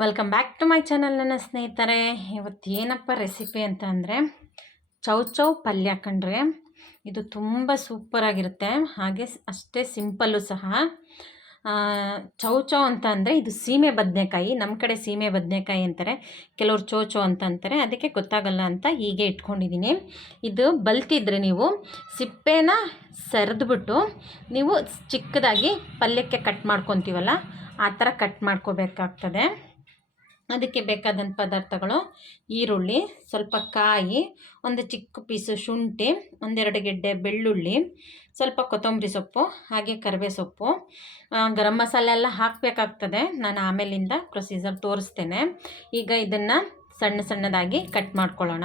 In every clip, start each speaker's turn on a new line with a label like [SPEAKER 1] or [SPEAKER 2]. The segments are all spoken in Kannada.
[SPEAKER 1] Welcome back to my channel ನನ್ನ ಸ್ನೇಹಿತರೆ. ಇವತ್ತು ಏನಪ್ಪ ರೆಸಿಪಿ ಅಂತ ಅಂದರೆ ಚೌಚೌ ಪಲ್ಯ ಕಂಡ್ರೆ ಇದು ತುಂಬ ಸೂಪರಾಗಿರುತ್ತೆ ಹಾಗೆ ಅಷ್ಟೇ ಸಿಂಪಲ್ಲು ಸಹ. ಚೌಚೌ ಅಂತ ಅಂದರೆ ಇದು ಸೀಮೆ ಬದನೆಕಾಯಿ. ನಮ್ಮ ಕಡೆ ಸೀಮೆ ಬದನೆಕಾಯಿ ಅಂತಾರೆ. ಕೆಲವರು ಚೌಚೌ ಅಂತ ಅಂತಾರೆ. ಅದಕ್ಕೆ ಗೊತ್ತಾಗಲ್ಲ ಅಂತ ಹೀಗೆ ಇಟ್ಕೊಂಡಿದ್ದೀನಿ ಇದು ಬಲ್ತಿದ್ರೆ ನೀವು ಸಿಪ್ಪೆನ ಸರಿದ್ಬಿಟ್ಟು ನೀವು ಚಿಕ್ಕದಾಗಿ ಪಲ್ಯಕ್ಕೆ ಕಟ್ ಮಾಡ್ಕೊತೀವಲ್ಲ, ಆ ಥರ ಕಟ್ ಮಾಡ್ಕೋಬೇಕಾಗ್ತದೆ. ಅದಕ್ಕೆ ಬೇಕಾದಂಥ ಪದಾರ್ಥಗಳು, ಈರುಳ್ಳಿ, ಸ್ವಲ್ಪ ಕಾಯಿ, ಒಂದು ಚಿಕ್ಕ ಪೀಸು ಶುಂಠಿ, ಒಂದೆರಡು ಗೆಡ್ಡೆ ಬೆಳ್ಳುಳ್ಳಿ, ಸ್ವಲ್ಪ ಕೊತ್ತಂಬರಿ ಸೊಪ್ಪು, ಹಾಗೆ ಕರಿಬೇ ಸೊಪ್ಪು. ಗರಂ ಮಸಾಲೆ ಎಲ್ಲ ಹಾಕಬೇಕಾಗ್ತದೆ. ನಾನು ಆಮೇಲಿಂದ ಪ್ರೊಸೀಜರ್ ತೋರಿಸ್ತೇನೆ. ಈಗ ಇದನ್ನು ಸಣ್ಣ ಸಣ್ಣದಾಗಿ ಕಟ್ ಮಾಡ್ಕೊಳ್ಳೋಣ.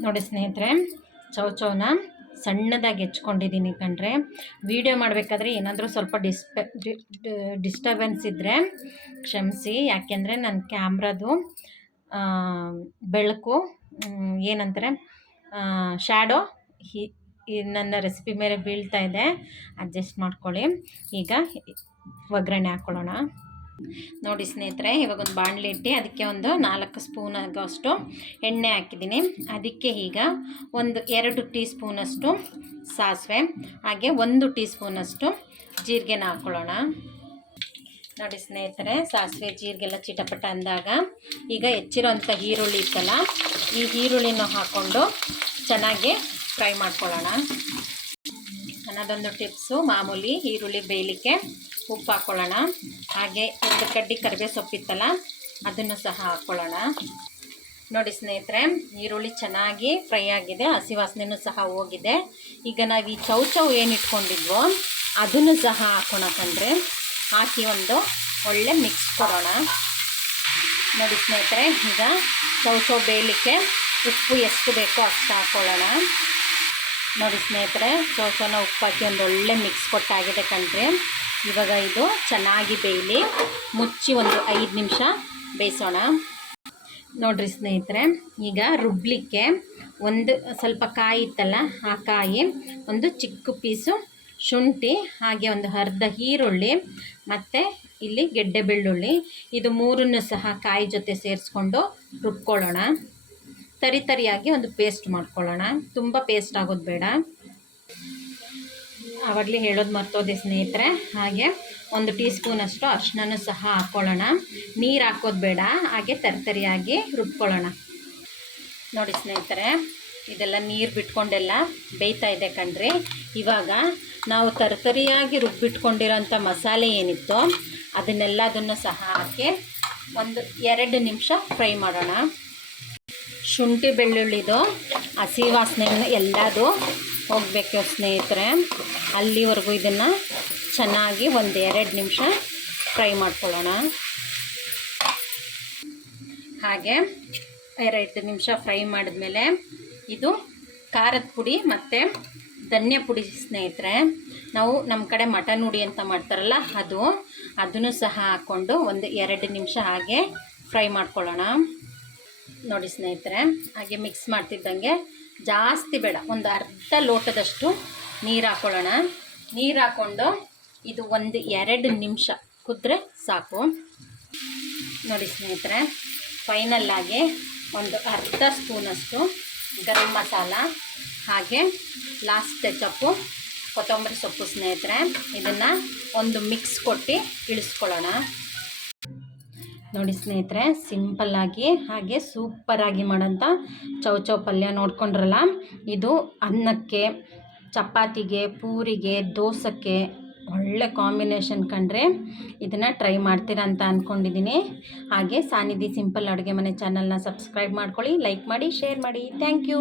[SPEAKER 1] ನೋಡಿ ಸ್ನೇಹಿತರೆ, ಚೌ ಚೌನ ಸಣ್ಣದಾಗಿ ಹೆಚ್ಕೊಂಡಿದ್ದೀನಿ ಕಣ್ರೆ. ವಿಡಿಯೋ ಮಾಡಬೇಕಾದ್ರೆ ಏನಾದರೂ ಸ್ವಲ್ಪ ಡಿಸ್ಪೆ ಡಿಸ್ಟರ್ಬೆನ್ಸ್ ಇದ್ದರೆ ಕ್ಷಮಿಸಿ. ಯಾಕೆಂದರೆ ನನ್ನ ಕ್ಯಾಮ್ರದು ಬೆಳಕು ಏನಂತಾರೆ ಶ್ಯಾಡೋ ಹಿ ನನ್ನ ರೆಸಿಪಿ ಮೇಲೆ ಬೀಳ್ತಾ ಇದೆ. ಅಡ್ಜಸ್ಟ್ ಮಾಡ್ಕೊಳ್ಳಿ. ಈಗ ಒಗ್ಗರಣೆ ಹಾಕ್ಕೊಳ್ಳೋಣ ನೋಡಿ ಸ್ನೇಹಿತರೆ ಇವಾಗ ಒಂದು ಬಾಣಲಿ ಇಟ್ಟು. ಅದಕ್ಕೆ ಒಂದು ನಾಲ್ಕು ಸ್ಪೂನ್ ಆಗೋಷ್ಟು ಎಣ್ಣೆ ಹಾಕಿದ್ದೀನಿ. ಅದಕ್ಕೆ ಈಗ ಒಂದು ಎರಡು ಟೀ ಸ್ಪೂನಷ್ಟು ಸಾಸಿವೆ, ಹಾಗೆ ಒಂದು ಟೀ ಸ್ಪೂನಷ್ಟು ಜೀರಿಗೆನ ಹಾಕ್ಕೊಳ್ಳೋಣ ನೋಡಿ ಸ್ನೇಹಿತರೆ, ಸಾಸಿವೆ ಜೀರಿಗೆಲ್ಲ ಚಿಟಪಟ ಅಂದಾಗ ಈಗ ಹೆಚ್ಚಿರೋಂಥ ಈರುಳ್ಳಿ ಇತ್ತಲ್ಲ, ಈ ಈರುಳ್ಳಿನ ಹಾಕ್ಕೊಂಡು ಚೆನ್ನಾಗಿ ಫ್ರೈ ಮಾಡ್ಕೊಳ್ಳೋಣ. ಅನ್ನೋದೊಂದು ಟಿಪ್ಸು, ಮಾಮೂಲಿ ಈರುಳ್ಳಿ ಬೇಯಲಿಕ್ಕೆ. ಉಪ್ಪು ಹಾಕ್ಕೊಳ್ಳೋಣ ಹಾಗೆ ಒಂದು ಕಡ್ಡಿ ಕರಿಬೇ ಸೊಪ್ಪಿತ್ತಲ್ಲ ಅದನ್ನು ಸಹ ಹಾಕ್ಕೊಳ್ಳೋಣ ನೋಡಿ ಸ್ನೇಹಿತರೆ, ಈರುಳ್ಳಿ ಚೆನ್ನಾಗಿ ಫ್ರೈ ಆಗಿದೆ, ಹಸಿ ವಾಸನೆನೂ ಸಹ ಹೋಗಿದೆ. ಈಗ ನಾವು ಈ ಚೌಚೌ ಏನು ಇಟ್ಕೊಂಡಿದ್ವೋ, ಅದನ್ನು ಸಹ ಹಾಕೋಣ ಕಂಡ್ರೆ ಹಾಕಿ ಒಂದು ಒಳ್ಳೆ ಮಿಕ್ಸ್ ಕೊಡೋಣ. ನೋಡಿ ಸ್ನೇಹಿತರೆ, ಈಗ ಚೌ ಚೌ ಬೇಯಲಿಕ್ಕೆ ಉಪ್ಪು ಎಷ್ಟು ಬೇಕೋ ಅಷ್ಟು ಹಾಕ್ಕೊಳ್ಳೋಣ ನೋಡಿ ಸ್ನೇಹಿತರೆ, ಚೌ ಚೌನ ಉಪ್ಪು ಹಾಕಿ ಒಂದು ಒಳ್ಳೆ ಮಿಕ್ಸ್ ಕೊಟ್ಟಾಗಿದೆ ಕಣ್ರಿ. ಇವಾಗ ಇದು ಚೆನ್ನಾಗಿ ಬೇಯಲಿ. ಮುಚ್ಚಿ ಒಂದು ಐದು ನಿಮಿಷ ಬೇಯಿಸೋಣ. ನೋಡ್ರಿ ಸ್ನೇಹಿತರೆ, ಈಗ ರುಬ್ಲಿಕ್ಕೆ ಒಂದು ಸ್ವಲ್ಪ ಕಾಯಿ ಇತ್ತಲ್ಲ, ಆ ಕಾಯಿ ಒಂದು ಚಿಕ್ಕ ಪೀಸು ಶುಂಠಿ, ಹಾಗೆ ಒಂದು ಅರ್ಧ ಈರುಳ್ಳಿ, ಮತ್ತು ಇಲ್ಲಿ ಗೆಡ್ಡೆ ಬೆಳ್ಳುಳ್ಳಿ. ಇದು ಮೂರನ್ನು ಸಹ ಕಾಯಿ ಜೊತೆ ಸೇರಿಸ್ಕೊಂಡು ರುಬ್ಕೊಳ್ಳೋಣ. ತರಿ ತರಿಯಾಗಿ ಒಂದು ಪೇಸ್ಟ್ ಮಾಡ್ಕೊಳ್ಳೋಣ. ತುಂಬ ಪೇಸ್ಟ್ ಆಗೋದು ಬೇಡ. ಆವಾಗಲೇ ಹೇಳೋದು ಮರ್ತೋದೆ, ಸ್ನೇಹಿತರೆ. ಹಾಗೆ ಒಂದು ಟೀ ಸ್ಪೂನಷ್ಟು ಅರ್ಶಿನೂ ಸಹ ಹಾಕ್ಕೊಳ್ಳೋಣ. ನೀರು ಹಾಕೋದು ಬೇಡ, ಹಾಗೆ ತರ್ತರಿಯಾಗಿ ರುಬ್ಕೊಳ್ಳೋಣ. ನೋಡಿ ಸ್ನೇಹಿತರೆ, ಇದೆಲ್ಲ ನೀರು ಬಿಟ್ಕೊಂಡೆಲ್ಲ ಬೇಯ್ತಾ ಇದೆ ಕಣ್ರಿ. ಇವಾಗ ನಾವು ತರ್ತರಿಯಾಗಿ ರುಬ್ಬಿಟ್ಕೊಂಡಿರೋಂಥ ಮಸಾಲೆ ಏನಿತ್ತು ಅದನ್ನೆಲ್ಲದನ್ನು ಸಹ ಹಾಕಿ ಒಂದು ಎರಡು ನಿಮಿಷ ಫ್ರೈ ಮಾಡೋಣ. ಶುಂಠಿ ಬೆಳ್ಳುಳ್ಳಿದು, ಹಸಿ ವಾಸನೆ ಎಲ್ಲದು ಹೋಗಬೇಕು ಸ್ನೇಹಿತರೆ. ಅಲ್ಲಿವರೆಗೂ ಇದನ್ನು ಚೆನ್ನಾಗಿ ಒಂದು ಎರಡು ನಿಮಿಷ ಫ್ರೈ ಮಾಡ್ಕೊಳ್ಳೋಣ. ಹಾಗೆ ಎರಡು ನಿಮಿಷ ಫ್ರೈ ಮಾಡಿದ್ಮೇಲೆ ಇದು ಖಾರದ ಪುಡಿ ಮತ್ತು ಧನ್ಯ ಪುಡಿ ಸ್ನೇಹಿತರೆ. ನಾವು ನಮ್ಮ ಕಡೆ ಮಟನ್ ಹುಡಿ ಅಂತ ಮಾಡ್ತಾರಲ್ಲ ಅದು, ಅದನ್ನು ಸಹ ಹಾಕ್ಕೊಂಡು ಒಂದು ಎರಡು ನಿಮಿಷ ಹಾಗೆ ಫ್ರೈ ಮಾಡ್ಕೊಳ್ಳೋಣ. ನೋಡಿ ಸ್ನೇಹಿತರೆ, ಹಾಗೆ ಮಿಕ್ಸ್ ಮಾಡ್ತಿದ್ದಂಗೆ ಜಾಸ್ತಿ ಬೇಡ, ಒಂದು ಅರ್ಧ ಲೋಟದಷ್ಟು ನೀರು ಹಾಕ್ಕೊಳ್ಳೋಣ ನೀರು ಹಾಕ್ಕೊಂಡು ಇದು ಒಂದು ಎರಡು ನಿಮಿಷ ಕುದ್ರೆ ಸಾಕು. ನೋಡಿ ಸ್ನೇಹಿತರೆ ಫೈನಲ್ಲಾಗಿ ಒಂದು ಅರ್ಧ ಸ್ಪೂನಷ್ಟು ಗರಂ ಮಸಾಲ, ಹಾಗೆ ಲಾಸ್ಟ್ ಟಚಪ್ಪು ಕೊತ್ತಂಬರಿ ಸೊಪ್ಪು ಸ್ನೇಹಿತರೆ. ಇದನ್ನು ಒಂದು ಮಿಕ್ಸ್ ಕೊಟ್ಟು ಇಳಿಸ್ಕೊಳ್ಳೋಣ. ನೋಡಿ ಸ್ನೇಹಿತರೆ ಸಿಂಪಲ್ಲಾಗಿ ಹಾಗೆ ಸೂಪರಾಗಿ ಮಾಡೋಂಥ ಚೌ ಚೌ ಪಲ್ಯ ನೋಡ್ಕೊಂಡ್ರಲ್ಲ, ಇದು ಅನ್ನಕ್ಕೆ, ಚಪಾತಿಗೆ, ಪೂರಿಗೆ, ದೋಸಕ್ಕೆ ಒಳ್ಳೆ ಕಾಂಬಿನೇಷನ್ ಕಂಡ್ರೆ ಇದನ್ನು ಟ್ರೈ ಮಾಡ್ತೀರಾ ಅಂತ ಅಂದ್ಕೊಂಡಿದ್ದೀನಿ ಹಾಗೆ ಸಾನಿಧಿ ಸಿಂಪಲ್ ಅಡುಗೆ ಮನೆ ಚಾನಲ್ನ ಸಬ್ಸ್ಕ್ರೈಬ್ ಮಾಡ್ಕೊಳ್ಳಿ ಲೈಕ್ ಮಾಡಿ ಶೇರ್ ಮಾಡಿ. Thank you